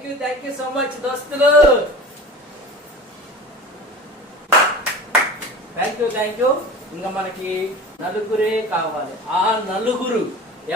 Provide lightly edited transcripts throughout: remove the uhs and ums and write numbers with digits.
Thank you so much దోస్తులు. Thank you. ఇంకా మనకి నలుగురే కావాలి. ఆ నలుగురు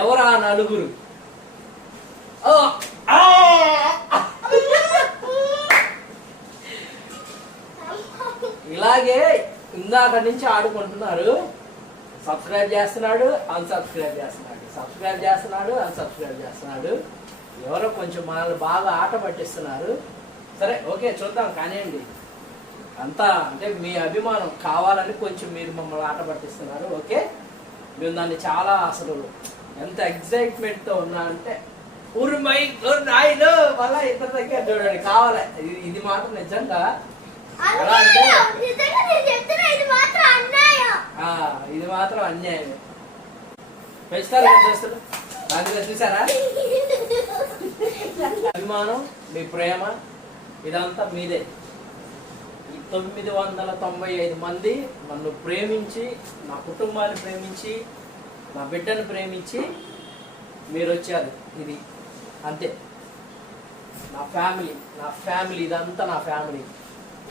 ఎవరు? ఆ నలుగురు ఇలాగే ఇందాక నుంచి ఆడుకుంటున్నారు. సబ్స్క్రైబ్ చేస్తున్నాడు, అన్సబ్స్క్రైబ్ చేస్తున్నాడు, సబ్స్క్రైబ్ చేస్తున్నాడు, అన్సబ్స్క్రైబ్ చేస్తున్నాడు. ఎవరో కొంచెం మనల్ని బాగా ఆట పట్టిస్తున్నారు. సరే ఓకే చూద్దాం కానివ్వండి. అంతా అంటే మీ అభిమానం కావాలని కొంచెం మీరు మమ్మల్ని ఆట పట్టిస్తున్నారు. ఓకే, మేము దాన్ని చాలా అసలు ఎంత ఎగ్జైట్మెంట్తో ఉన్నా అంటే ఊరుమై నాయన మళ్ళా ఇద్దరి దగ్గర చూడండి కావాలి. ఇది మాత్రం నిజంగా ఎలా అంటే ఇది మాత్రం అన్యాయం. పెంచుతారు చేస్తారు దానిగా చూసారా? అభిమానం, మీ ప్రేమ ఇదంతా మీదే. 995 మంది నన్ను ప్రేమించి, నా కుటుంబాన్ని ప్రేమించి, నా బిడ్డను ప్రేమించి మీరు వచ్చారు. ఇది అంతే. నా ఫ్యామిలీ ఇదంతా నా ఫ్యామిలీ.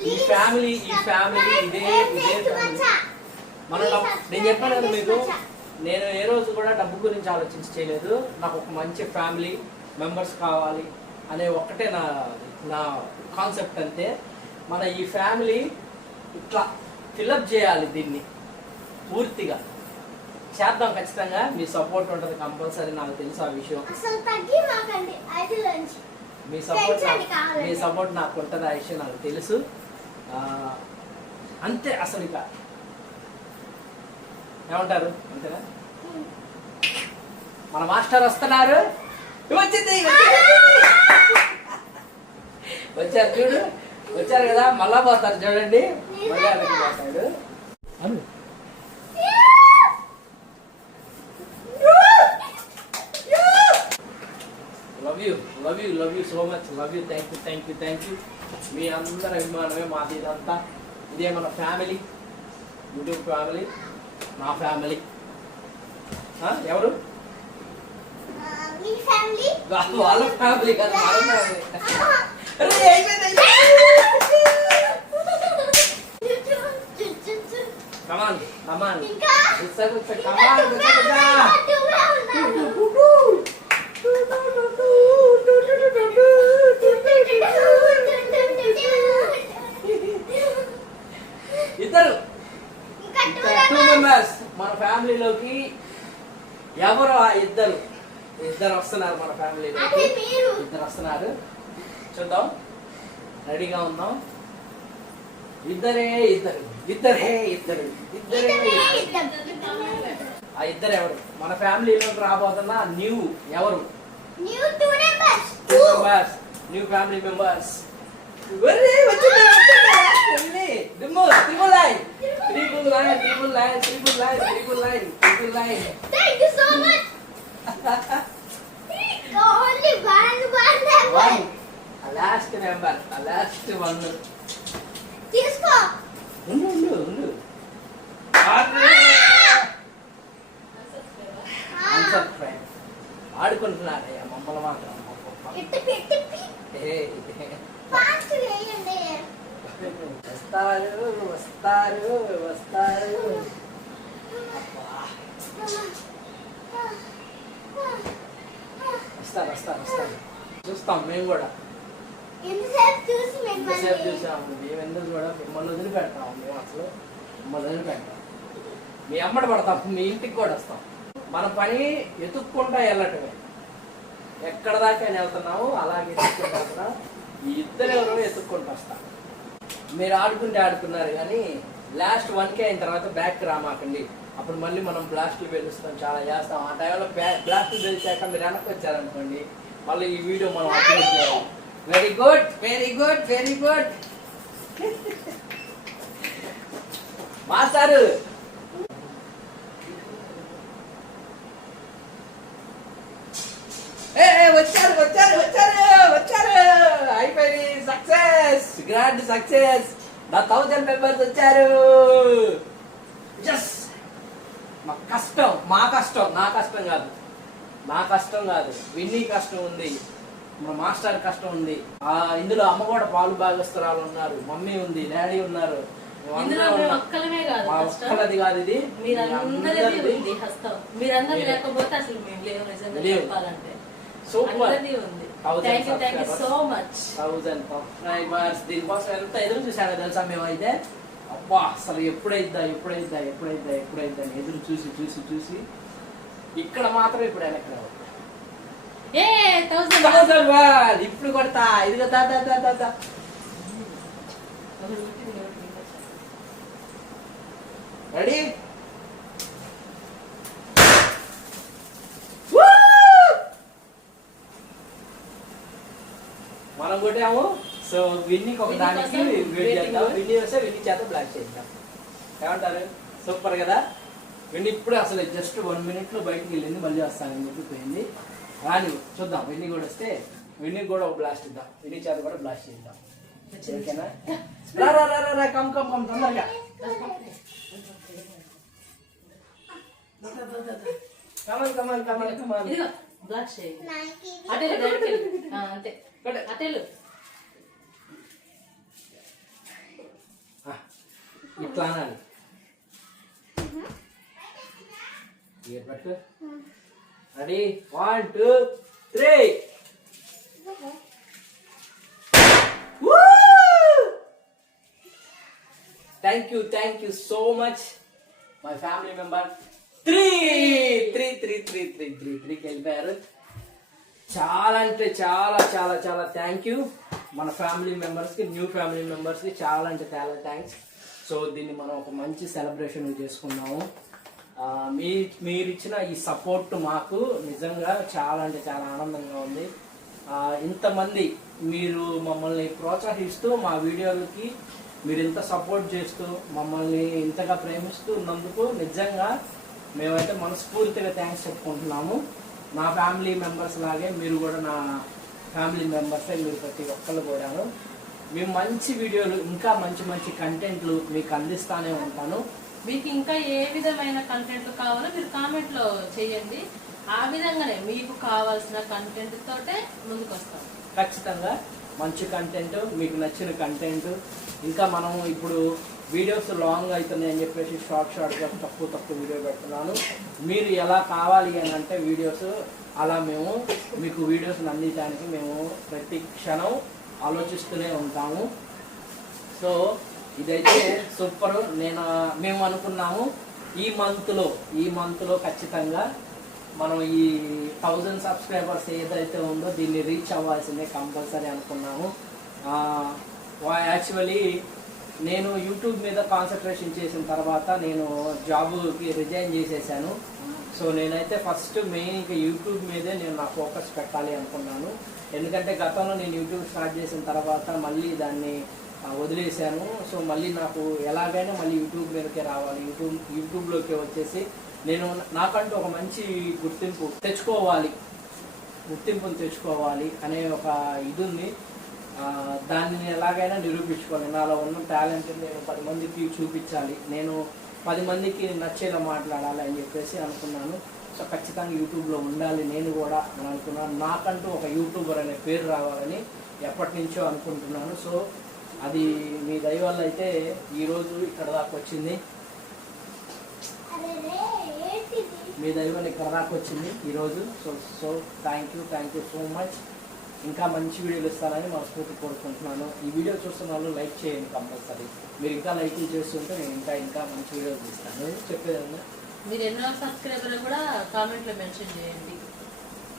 ఈ ఫ్యామిలీ ఇదే ఫ్యామిలీ. నేను చెప్పాను కదా మీకు, నేను ఏ రోజు కూడా డబ్బు గురించి ఆలోచించి చేయలేదు. నాకు ఒక మంచి ఫ్యామిలీ మెంబర్స్ కావాలి అనే ఒక్కటే నా కాన్సెప్ట్ అంతే. మన ఈ ఫ్యామిలీ ఇట్లా ఫిలప్ చేయాలి, దీన్ని పూర్తిగా చేద్దాం. ఖచ్చితంగా మీ సపోర్ట్ ఉంటుంది కంపల్సరీ. నాకు తెలుసు ఆ విషయం. మీ సపోర్ట్ నాకు ఉంటుంది, ఆ విషయం నాకు తెలుసు. అంతే. అసలు ఇక ఏమంటారు? అంతేనా? మన మాస్టర్ వస్తున్నారు. వచ్చారు చూడు, వచ్చారు కదా, మళ్ళా పోతారు చూడండి. మళ్ళీ వెనక్కి పోతాడు. Love you so much. Thank you. మీ అందరి అభిమానమే మాది. ఇదంతా ఇదే మన ఫ్యామిలీ, యూట్యూబ్ ఫ్యామిలీ, నా ఫ్యామిలీ. ఎవరు? వాళ్ళ ఫ్యామిలీ కదా, మన ఫ్యామిలీ. కమాన్ ఇద్దరు 2 మెంబర్స్ మన ఫ్యామిలీలోకి. ఎవరు? ఆ ఇద్దరు వస్తున్నారు మన ఫ్యామిలీలోకి. ఇద్దరు వస్తున్నారు. చూద్దాం, రెడీగా ఉందాం. ఇద్దరే. ఆ ఇద్దరు ఎవరు? మన ఫ్యామిలీలోకి రాబోతున్న ఎవరు? New family members. Last member, last one. తీసుకో. ఉండు. ఆడుకుంటున్నారయ్యా మమ్మల్ని మాత్రం. వస్తారు. చూస్తాం మేము కూడా. ఎంతసేపు చూసాము మేము. ఎందుకు కూడా మిమ్మల్ని వదిలిపెడతాము. మేము అసలు మిమ్మల్ని వదిలిపెడతాం. మీ అమ్మడి పడతాం. మీ ఇంటికి కూడా వస్తాం. మన పని ఎత్తుక్కుంటా వెళ్ళటమే. ఎక్కడ దాకా వెళ్తున్నాము అలాగే ఎత్తుక్కుంటా. ఈ ఇద్దరు ఎవరో ఎత్తుక్కుంటూ వస్తాం. మీరు ఆడుకున్నారు కానీ లాస్ట్ 1K అయిన తర్వాత బ్యాక్ రామాకండి. అప్పుడు మళ్ళీ మనం బ్లాస్ట్లు పేలుస్తాం, చాలా చేస్తాం. ఆ టైంలో బ్లాస్ట్లు పేల్చాక మీరు వెనక్కి వచ్చారనుకోండి, మళ్ళీ ఈ వీడియో మనం అప్లోడ్ చేయాలి. Very good. మాస్టారు వచ్చారు. అయిపోయింది. Success, grand success. నా 1000 మెంబర్స్ వచ్చారు. మా కష్టం, నా కష్టం కాదు. విన్నీ కష్టం ఉంది. మన మాస్టర్ కష్టం ఉంది. ఇందులో అమ్మ కూడా పాలు భాగస్తురాలు ఉన్నారు, మమ్మీ ఉంది, డాడీ ఉన్నారు. ఒక్కలది కాదు ఇది, సూపర్. 1000 సబ్స్క్రైబర్స్. దీనికోసం ఎంత ఎదురు చూసాడో తెలుసా మేమైతే. అబ్బా అసలు ఎప్పుడైద్దా అని ఎదురు చూసి ఇక్కడ మాత్రం ఇప్పుడు వెనక్కి రావు. ఇప్పుడు కొడతా. ఇదిగో దా. రెడీ? మనం కొట్టాము. సో విన్నికి ఒక దానికి వెయిట్ చేద్దాం. విన్ని వస్తే విన్ని చేత బ్లాక్ చేద్దాం. ఏమంటారు? సూపర్ కదా. విన్ని ఇప్పుడు అసలు జస్ట్ 1 minute లో బయటికి వెళ్ళింది, మళ్ళీ వస్తానని చెప్పి పోయింది. రాని చూద్దాం. విన్ని కూడా వస్తే విన్నికి కూడా ఒక బ్లాస్ట్ ఇద్దాం. విన్ని చేత కూడా బ్లాస్ట్ చేద్దాం. ఓకేనా? రా కమ్ తొందరగా. ఇట్లా అనాలి. Ready? 1 2 3. Thank you so much my family member. 3కి వెళ్ళిపోయారు. చాలా అంటే చాలా థ్యాంక్ యూ మన ఫ్యామిలీ మెంబర్స్కి, న్యూ ఫ్యామిలీ మెంబర్స్కి చాలా అంటే చాలా థ్యాంక్స్. సో దీన్ని మనం ఒక మంచి సెలబ్రేషన్ చేసుకున్నాము. మీరు ఇచ్చిన ఈ సపోర్ట్ మాకు నిజంగా చాలా అంటే చాలా ఆనందంగా ఉంది. ఇంతమంది మీరు మమ్మల్ని ప్రోత్సహిస్తూ మా వీడియోలకి మీరు ఇంత సపోర్ట్ చేస్తూ మమ్మల్ని ఇంతగా ప్రేమిస్తూ ఉన్నందుకు నిజంగా మేమైతే మనస్ఫూర్తిగా థ్యాంక్స్ చెప్పుకుంటున్నాము. నా ఫ్యామిలీ మెంబర్స్ లాగే మీరు కూడా నా ఫ్యామిలీ మెంబర్సే. మీరు ప్రతి ఒక్కళ్ళు కూడాను మేము మంచి వీడియోలు, ఇంకా మంచి కంటెంట్లు మీకు అందిస్తానే ఉంటాను. మీకు ఇంకా ఏ విధమైన కంటెంట్లు కావాలో మీరు కామెంట్లో చేయండి. ఆ విధంగానే మీకు కావాల్సిన కంటెంట్ తోటే ముందుకు వస్తాం. ఖచ్చితంగా మంచి కంటెంట్, మీకు నచ్చిన కంటెంట్. ఇంకా మనం ఇప్పుడు వీడియోస్ లాంగ్ అవుతున్నాయి అని చెప్పేసి షార్ట్గా తక్కువ వీడియో పెడుతున్నాను. మీరు ఎలా కావాలి అని అంటే వీడియోస్, అలా మేము మీకు వీడియోస్ని అందించడానికి మేము ప్రతి క్షణం ఆలోచిస్తూనే ఉంటాము. సో ఇదైతే సూపర్. మేము అనుకున్నాము ఈ మంత్లో ఖచ్చితంగా మనం ఈ 1000 సబ్స్క్రైబర్స్ ఏదైతే ఉందో దీన్ని రీచ్ అవ్వాల్సిందే కంపల్సరీ అనుకున్నాము. యాక్చువల్లీ నేను యూట్యూబ్ మీద కాన్సన్ట్రేషన్ చేసిన తర్వాత నేను జాబ్కి రిజైన్ చేసేసాను. సో నేనైతే ఫస్ట్ మెయిన్గా యూట్యూబ్ మీదే నేను నా ఫోకస్ పెట్టాలి అనుకున్నాను. ఎందుకంటే గతంలో నేను యూట్యూబ్ స్టార్ట్ చేసిన తర్వాత మళ్ళీ దాన్ని వదిలేశాను. సో మళ్ళీ నాకు ఎలాగైనా మళ్ళీ యూట్యూబ్ మీదకే రావాలి, యూట్యూబ్లోకి వచ్చేసి నేను నాకంటూ ఒక మంచి గుర్తింపుని తెచ్చుకోవాలి అనే ఒక ఇది ఉంది. దాన్ని ఎలాగైనా నిరూపించుకోవాలి. నాలో ఉన్న టాలెంట్ నేను 10 మందికి చూపించాలి, నేను 10 మందికి నచ్చేలా మాట్లాడాలి అని చెప్పేసి అనుకున్నాను. సో ఖచ్చితంగా యూట్యూబ్లో ఉండాలి నేను కూడా అని అనుకున్నాను. నాకంటూ ఒక యూట్యూబర్ అనే పేరు రావాలని ఎప్పటి నుంచో అనుకుంటున్నాను. సో అది మీ దయ వల్ల అయితే ఈరోజు ఇక్కడ దాకా వచ్చింది. మీ దయ వల్ల ఇక్కడ దాకా వచ్చింది ఈరోజు. So thank you so much. ఇంకా మంచి వీడియోలు ఇస్తానని మనస్ఫూర్తి కోరుకుంటున్నాను. ఈ వీడియో చూస్తున్న వాళ్ళు లైక్ చేయండి కంపల్సరీ. మీరు ఇంకా లైక్లు చేస్తుంటే నేను ఇంకా మంచి వీడియోలు తీస్తాను. చెప్పేదన్నా మీరు ఎన్నో సబ్స్క్రైబర్లు కూడా కామెంట్లో మెన్షన్ చేయండి.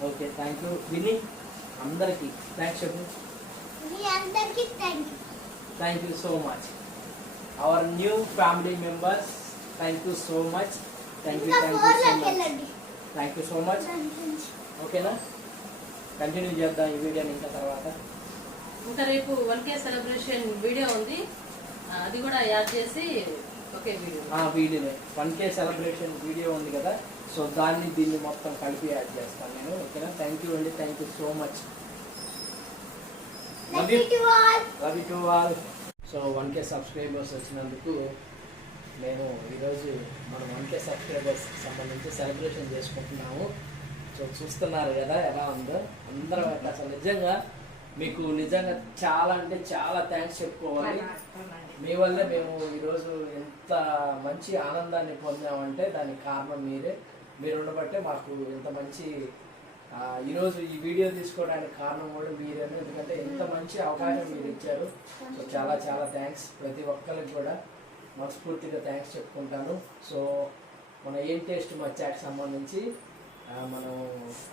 Okay thank you. విని అందరికీ థ్యాంక్స్ చెప్పు. Thank you so much. Our new family members, thank you so much. Thank you so much. ఓకేనా? కంటిన్యూ చేద్దాం ఈ వీడియోని ఇంకా తర్వాత. ఇంకా రేపు 1K సెలబ్రేషన్ వీడియో ఉంది, అది కూడా యాడ్ చేసి ఒకే వీడియోనే 1K సెలబ్రేషన్ వీడియో ఉంది కదా. సో దీన్ని మొత్తం కలిపి యాడ్ చేస్తాను నేను. ఓకేనా? థ్యాంక్ యూ అండి. Thank you so much. Love you to all. So 1K subscribers వచ్చినందుకు నేను ఈరోజు మనం 1K సబ్స్క్రైబర్స్ సంబంధించి సెలబ్రేషన్ చేసుకుంటున్నాము. సో చూస్తున్నారు కదా ఎలా ఉందో అందరం అయితే అసలు నిజంగా మీకు నిజంగా చాలా అంటే చాలా థ్యాంక్స్ చెప్పుకోవాలి. మీ వల్లే మేము ఈరోజు ఎంత మంచి ఆనందాన్ని పొందామంటే దానికి కారణం మీరే. మీరు ఉండబట్టే మాకు ఎంత మంచి ఈరోజు ఈ వీడియో తీసుకోవడానికి కారణం కూడా మీరే. ఎందుకంటే ఎంత మంచి అవకాశం మీరు ఇచ్చారు. సో చాలా చాలా థ్యాంక్స్. ప్రతి ఒక్కరికి కూడా మనస్ఫూర్తిగా థ్యాంక్స్ చెప్పుకుంటాను. సో మన ఏం టేస్ట్ మచ్చాకి సంబంధించి మనం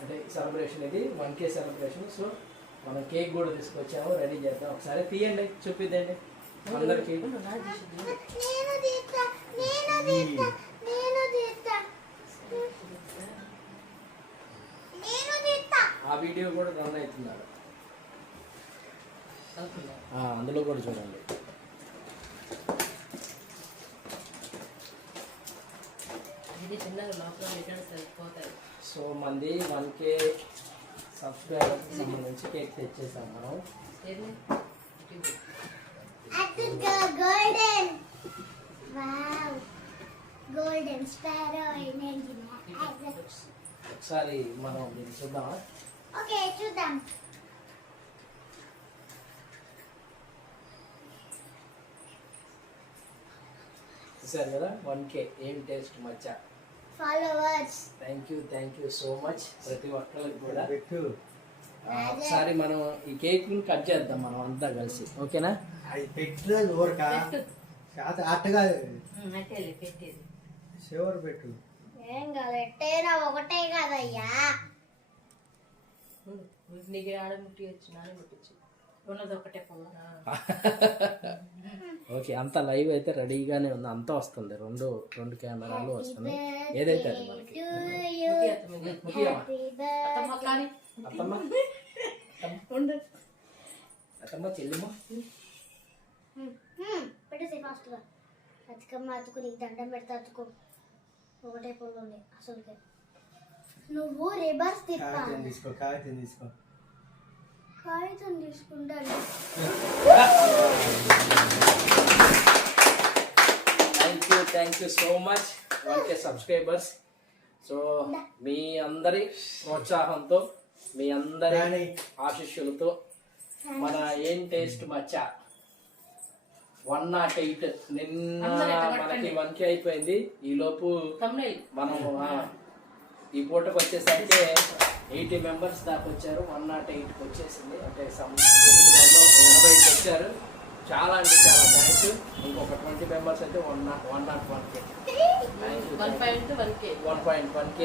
అంటే సెలబ్రేషన్ ఇది 1K సెలబ్రేషన్. సో మనం కేక్ కూడా తీసుకొచ్చాము, రెడీ చేద్దాం. ఒకసారి తీయండి, చూపిద్దండి అందరికి. ఆ వీడియో కూడా రన్ అవుతున్నారు, అందులో కూడా చూడండి. సో మంది 1K సబ్స్క్రైబర్స్ సంబంధించి కేక్ తెచ్చేసాం మనం. ఒకసారి మనం దీన్ని చూద్దామా? చూద్దాం. చూసారు కదా 1K ఏం taste Maccha followers. Thank you so much ప్రతి ఒక్కరికి కూడా. ఒకసారి మనం ఈ కేక్ ని కట్ చేద్దాం మనం అంతా కలిసి, ఓకేనా? అది పెట్టలేదు ఊరక అట్టగా చివరి పెట్టు. ఏం కాదు, ఎట్టైనా ఒకటే కదయ్యా. నీకు ఆడ ముట్టి వచ్చి నానే ముట్టించి ఉన్నది ఒకటే పొల్ల. ఓకే, అంత లైవ్ అయితే రెడీగానే ఉంది, అంతా వస్తుంది. రెండు కెమెరాలు వస్తుంది. ఏదైతే అది మనకి అత్తమ్మ చెల్లిమ్మ పెట్టేసి ఫాస్ట్ గా అతుకమ్మ అతుకు, నీకు దండం పెడతా అతుకో. ఒకటే పొలం ఉంది అసలుకే. నువ్వు రివర్స్ తిప్పాలి. కాగితం తీసుకో. కాగితం తీసుకుంటాను. Thank you so much 1K subscribers. So మీ అందరి ప్రోత్సాహంతో, మీ అందరి ఆశీస్సులతో మన ఏం టేస్ట్ మచ్చా 108 నిన్న మనకి 1K అయిపోయింది. ఈ లోపు మనం ఈ పూటకు వచ్చేసరికి 80 మెంబర్స్ దాకా వచ్చారు. 108కి వచ్చేసింది, అంటే 880కి వచ్చారు. చాలా అంటే చాలా థ్యాంక్స్. ఇంకొక 20 మెంబర్స్ అయితే 101K. 1.1K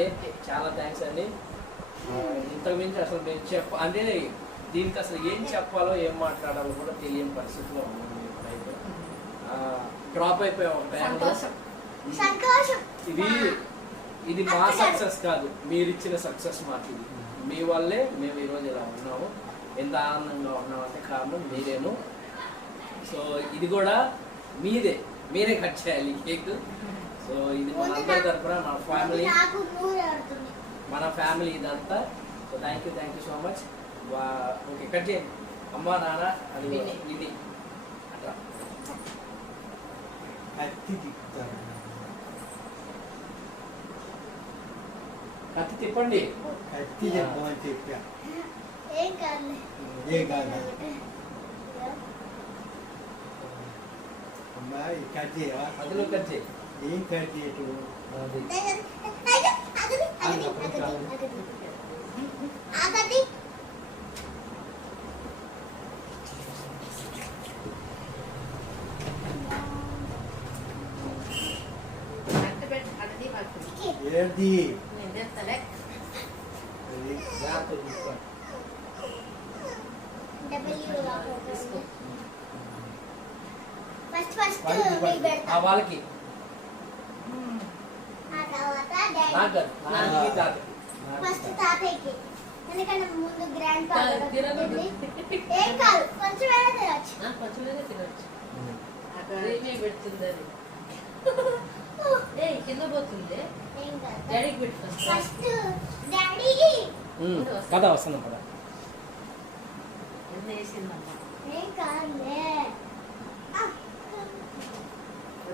చాలా థ్యాంక్స్ అండి. ఇంతకు మించి అసలు నేను అంటే దీనికి అసలు ఏం చెప్పాలో ఏం మాట్లాడాలో కూడా తెలియని పరిస్థితిలో ఉన్నాను. ఇప్పుడైతే డ్రాప్ అయిపోయాం ఒక టైంలో. ఇది మా సక్సెస్ కాదు, మీరు ఇచ్చిన సక్సెస్ మాకు. ఇది మీ వల్లే మేము ఈరోజు ఇలా ఉన్నాము. ఎంత ఆనందంగా ఉన్నామంటే కారణం మీరేమో. సో ఇది కూడా మీరే కట్ చేయాలి కేక్. సో ఇది మన అందరి తరఫున మన ఫ్యామిలీ ఇదంతా. So thank you so much. Okay, cut చేయండి. అమ్మ నాన్న అది ఇది అట్లా కత్తి తిప్పండి. కత్తి చెప్పమని చెప్పా. ఏం కాదు. అమ్మా ఈ కట్ చేయవా? అందులో కట్ చేయి. ఏం కట్ చేయటం? ఏది వాళ్ళకి ఫస్ట్ తాతయ్యకి, ఎందుకంటే ముందు గ్రాండ్ ఫాదర్. ఏం కాదు, కొంచెం తినచ్చు. కింద పోతుంది. ఏం కాదు. డాడీకి పెట్టు ఫస్ట్ డాడీ. కథ వస్తున్నాం కదా. ఏం కాదులే.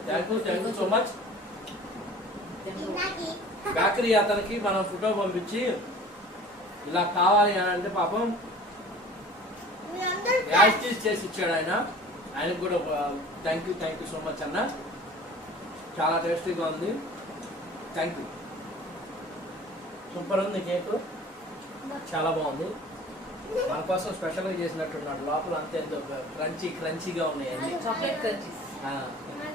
Thank you so much. Bakery అతనికి మనం ఫోటో పంపించి ఇలా కావాలి అని అంటే పాపం మీరందరూ యాక్టివ్ చేసి ఇచ్చాడు ఆయన. ఆయనకు కూడా థ్యాంక్ యూ సో మచ్ అన్న. చాలా టేస్టీగా ఉంది. Thank you. సూపర్ ఉంది కేక్, చాలా బాగుంది. మన కోసం స్పెషల్గా చేసినట్టున్నాడు. లోపల అంతే క్రంచీగా ఉన్నాయి అన్ని. చాక్లెట్ క్రంచీస్. ఆ, నాకు